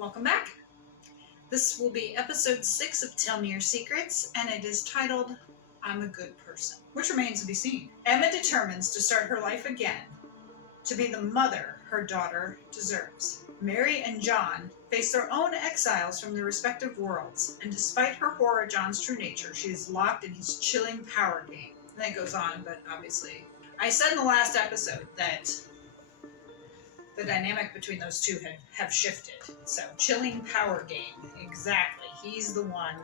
Welcome back. This will be episode 6 of Tell Me Your Secrets, and it is titled, I'm a Good Person, which remains to be seen. Emma determines to start her life again, to be the mother her daughter deserves. Mary and John face their own exiles from their respective worlds, and despite her horror of John's true nature, she is locked in his chilling power game. And that goes on, but obviously, I said in the last episode that the dynamic between those two have shifted. So, chilling power game, exactly. He's the one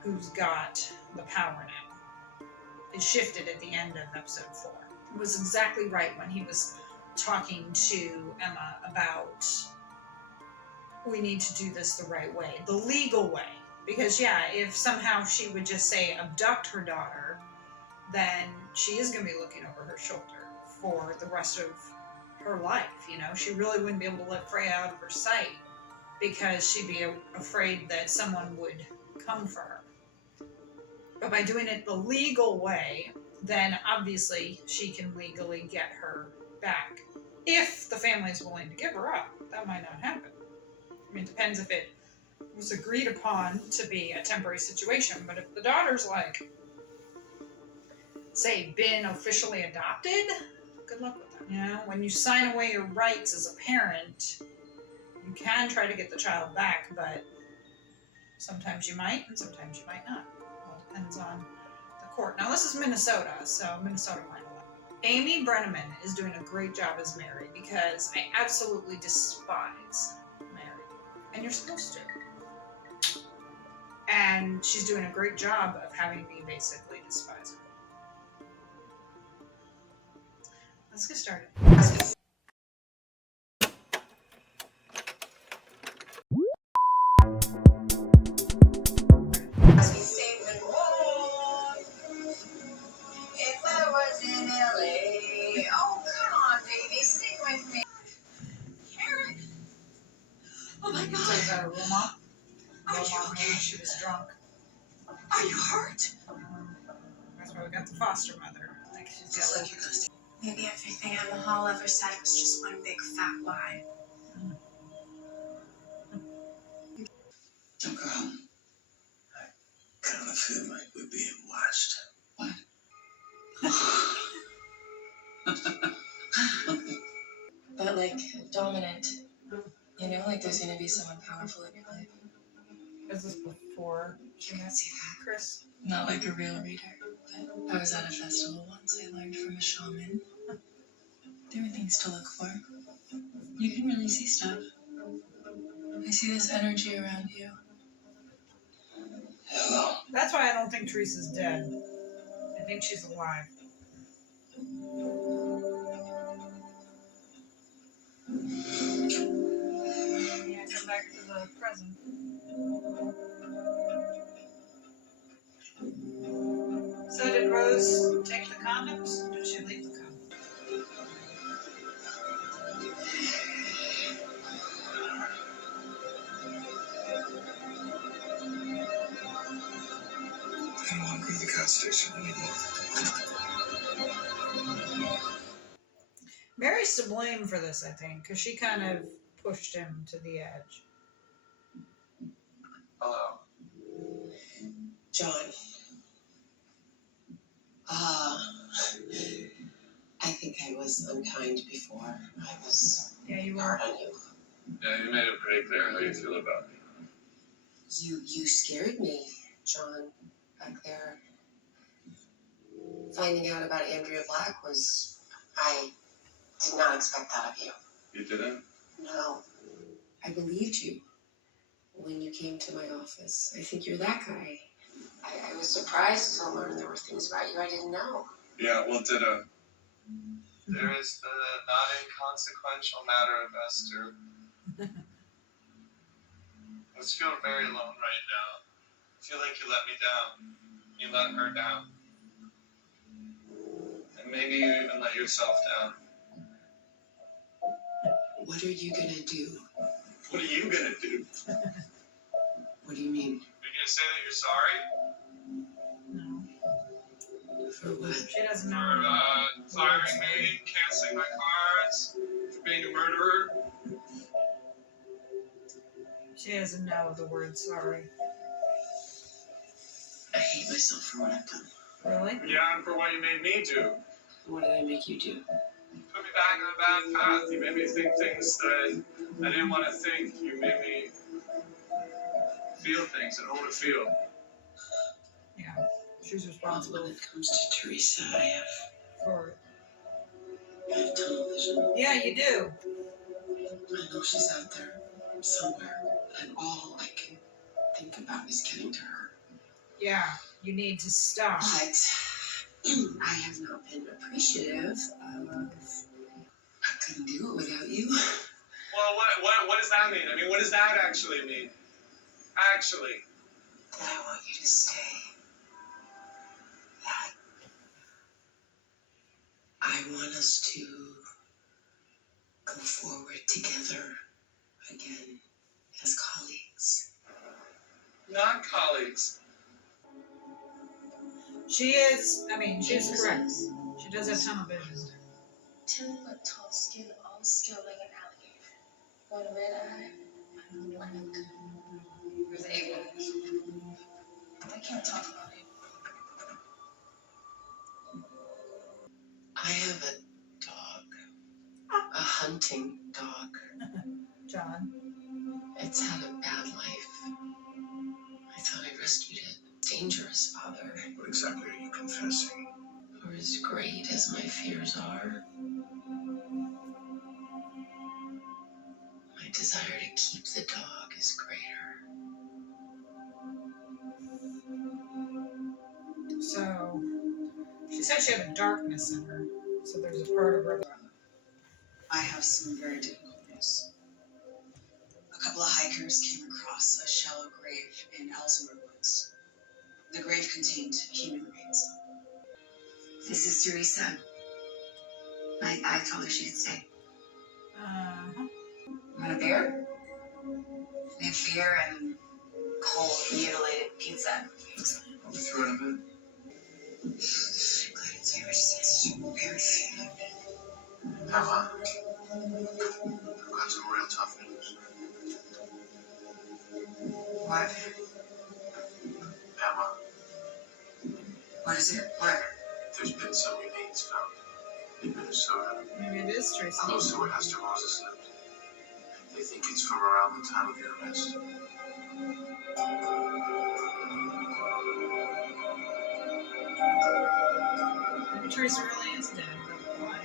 who's got the power now. It shifted at the end of episode 4. It was exactly right when he was talking to Emma about we need to do this the right way, the legal way. Because, yeah, if somehow she would just say abduct her daughter, then she is going to be looking over her shoulder for the rest of her life. You know, she really wouldn't be able to let Freya out of her sight because she'd be afraid that someone would come for her. But by doing it the legal way, then obviously she can legally get her back. If the family is willing to give her up, that might not happen. I mean, it depends if it was agreed upon to be a temporary situation. But if the daughter's like, say, been officially adopted, good luck with that. You know, when you sign away your rights as a parent, you can try to get the child back, but sometimes you might and sometimes you might not. It all depends on the court. Now, this is Minnesota, so Minnesota might allow. Amy Brenneman is doing a great job as Mary because I absolutely despise Mary. And you're supposed to. And she's doing a great job of having me basically despise her. Let's get started. If I was in LA, oh come on, baby, sing with me. Karen, oh my God, Is that a Roma? are you Roma, okay? maybe she was drunk. Are you hurt? That's why we got the foster mother. Like she's Just got like you guys. Maybe everything Emma Hall ever said was just one big fat lie. Don't go home. I kind of feel like we're being watched. But like dominant, you know, like there's gonna be someone powerful in your life. Is this before she met Chris? Not like a real reader, but I was at a festival once. I learned from a shaman. There are things to look for. You can really see stuff. I see this energy around you. Hello. That's why I don't think Teresa's dead. I think she's alive. Yeah, come back to the present. So did Rose take the condoms? Or did she leave the condoms? I don't want to go to the gas station anymore. Mary's to blame for this, I think, because she kind of pushed him to the edge. Hello. John. I think I was unkind before. I was Yeah, you hard were. on you. Yeah, you made it pretty clear how you feel about me. You scared me, John, back there. Finding out about Andrea Black was... I did not expect that of you. You didn't? No. I believed you when you came to my office. I think you're that guy. I was surprised to learn there were things about you I didn't know. Yeah, well, ditto. There is the not inconsequential matter of Esther. I just feel very alone right now. I feel like you let me down. You let her down. And maybe you even let yourself down. What are you gonna do? What are you gonna do? What do you mean? Are you gonna say that you're sorry? No. For what? She doesn't For know. firing me, canceling my cards, for being a murderer? She doesn't know the word sorry. I hate myself for what I've done. Really? Yeah, and for what you made me do. What did I make you do? Put me back on a bad path. You made me think things that I didn't want to think. You made me feel things I don't want to feel. Yeah. She's Well, responsible when it comes to Teresa, I for. have tunnel vision. Yeah, you do. I know she's out there somewhere, and all I can think about is getting to her. Yeah, you need to stop. But I have not been appreciative of. I couldn't do it without you. Well, what does that mean? I mean, what does that actually mean? Actually. That I want you to stay. That I want us to go forward together again as colleagues. Not colleagues. She is, she's correct. She does have tunnel vision. 10-foot tall skin, all scaled like an alligator. One red eye, and one black. He was able. I can't talk about it. I have a dog. A hunting dog. John. It's had a bad life. I thought I rescued it. Dangerous, Father. What exactly are you confessing? For as great as my fears are, my desire to keep the dog is greater. So, she said she had a darkness in her. So there's a part of her. I have some very difficult news. A couple of hikers came across a shallow grave in Elsinore Woods. The grave contained human remains. This is Teresa. I told her she could stay. Uh-huh. Want a beer? We have beer and cold, mutilated pizza. I'll be through in a bit. Glad it's here. It's such a weird feeling. Emma, I've got some real tough news. What? Emma, What is it? What? there's been some remains found in Minnesota, Maybe it is Tracy. close to where Hester Moses lived. They think it's from around the time of your arrest. Maybe Teresa really is dead, but why?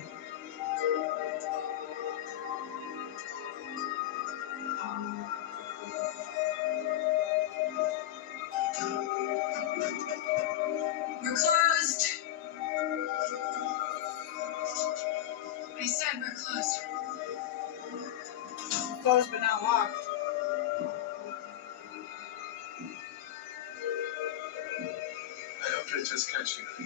We're closed! I said we're closed. Closed but not locked. I hope to just catch you.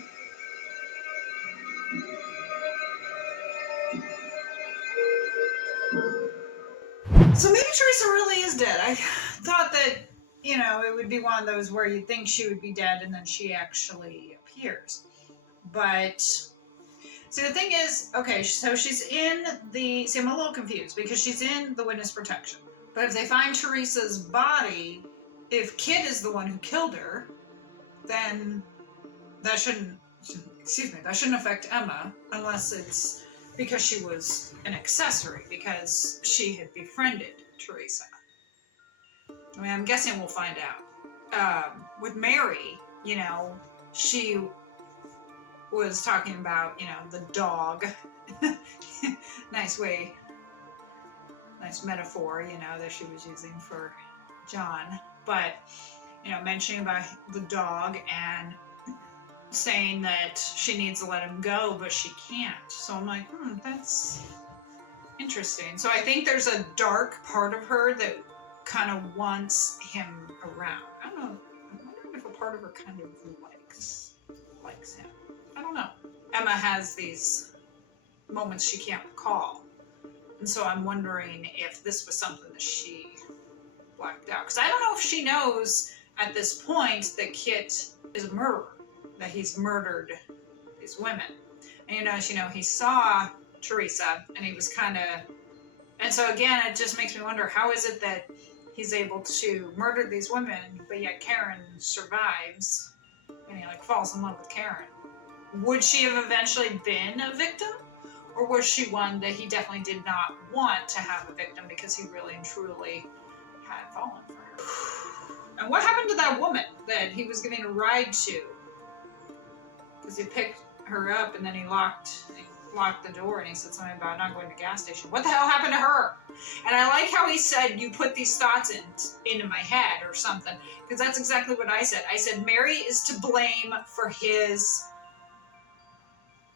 So maybe Teresa really is dead. I thought that, it would be one of those where you think she would be dead and then she actually appears. But, see, the thing is, okay, so she's in the, see, I'm a little confused because she's in the witness protection. But if they find Teresa's body, if Kit is the one who killed her, then that shouldn't affect Emma unless it's because she was an accessory, because she had befriended Teresa. I'm guessing we'll find out. With Mary, she was talking about, the dog. Nice metaphor, that she was using for John. But, mentioning about the dog and saying that she needs to let him go, but she can't. So I'm like, that's interesting. So I think there's a dark part of her that kind of wants him around. I don't know. I'm wondering if a part of her kind of likes him. I don't know. Emma has these moments she can't recall. And so I'm wondering if this was something that she blacked out. Because I don't know if she knows at this point that Kit is a murderer, that he's murdered these women. And he saw Teresa and he was kind of, and so again, it just makes me wonder, how is it that he's able to murder these women, but yet Karen survives, and he like falls in love with Karen. Would she have eventually been a victim? Or was she one that he definitely did not want to have a victim because he really and truly had fallen for her? And what happened to that woman that he was giving a ride to? Because he picked her up and then he locked the door and he said something about not going to the gas station. What the hell happened to her? And I like how he said, you put these thoughts into my head or something. Because that's exactly what I said. I said, Mary is to blame for his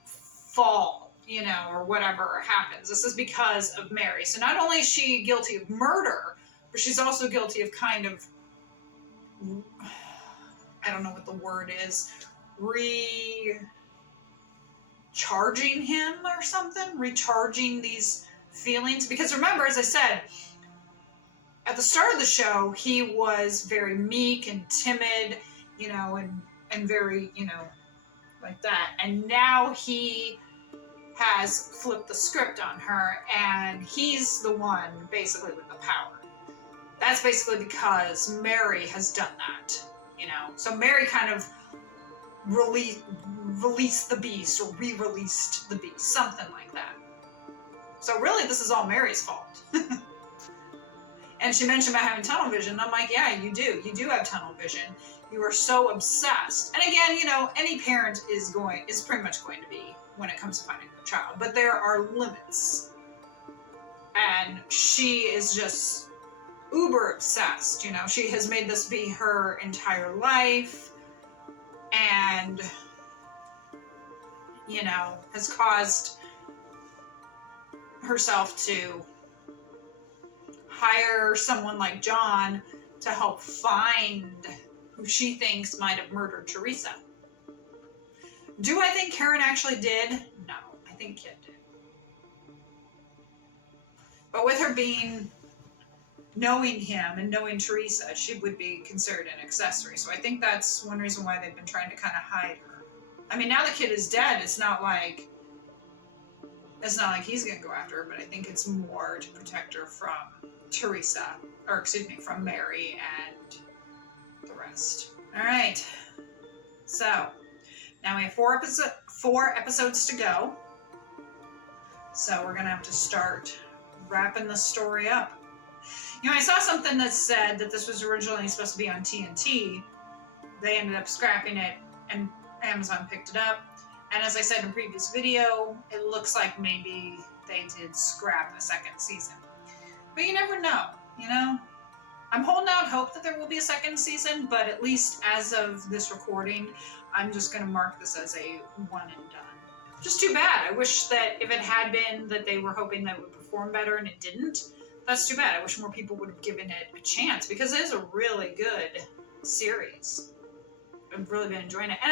fall, you know, or whatever happens. This is because of Mary. So not only is she guilty of murder, but she's also guilty of kind of, I don't know what the word is, recharging him or something, recharging these feelings. Because remember, as I said, at the start of the show, he was very meek and timid, you know, and very, you know, like that. And now he has flipped the script on her, and he's the one basically with the power. That's basically because Mary has done that, you know. So Mary kind of released the beast, or re-released the beast, something like that. So really, this is all Mary's fault. And she mentioned about having tunnel vision. I'm like, yeah, you do. You do have tunnel vision. You are so obsessed. And again, you know, any parent is pretty much going to be when it comes to finding their child. But there are limits. And she is just uber obsessed, you know. She has made this be her entire life. And, you know, has caused herself to hire someone like John to help find who she thinks might have murdered Teresa. Do I think Karen actually did? No, I think Kit did. But with her knowing him and knowing Teresa, she would be considered an accessory. So I think that's one reason why they've been trying to kind of hide her. I mean, now the kid is dead, it's not like he's going to go after her, but I think it's more to protect her from Teresa, or excuse me, from Mary and the rest. All right. So now we have four episodes to go. So we're going to have to start wrapping the story up. You know, I saw something that said that this was originally supposed to be on TNT. They ended up scrapping it, and Amazon picked it up. And as I said in a previous video, it looks like maybe they did scrap a second season. But you never know, you know? I'm holding out hope that there will be a second season, but at least as of this recording, I'm just going to mark this as a one and done. Just too bad. I wish that if it had been that they were hoping that it would perform better and it didn't, that's too bad. I wish more people would have given it a chance, because it is a really good series. I've really been enjoying it. And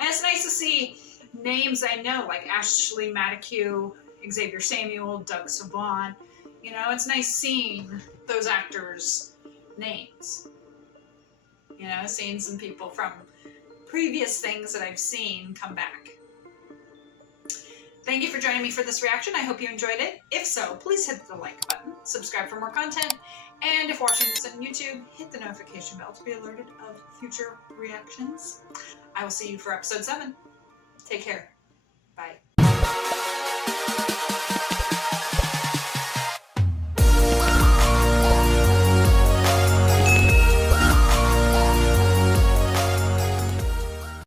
it's nice to see names I know, like Ashley Matthew, Xavier Samuel, Doug Savant. You know, it's nice seeing those actors' names. You know, seeing some people from previous things that I've seen come back. Thank you for joining me for this reaction. I hope you enjoyed it. If so, please hit the like button, subscribe for more content, and if watching this on YouTube, hit the notification bell to be alerted of future reactions. I will see you for episode 7. Take care. Bye.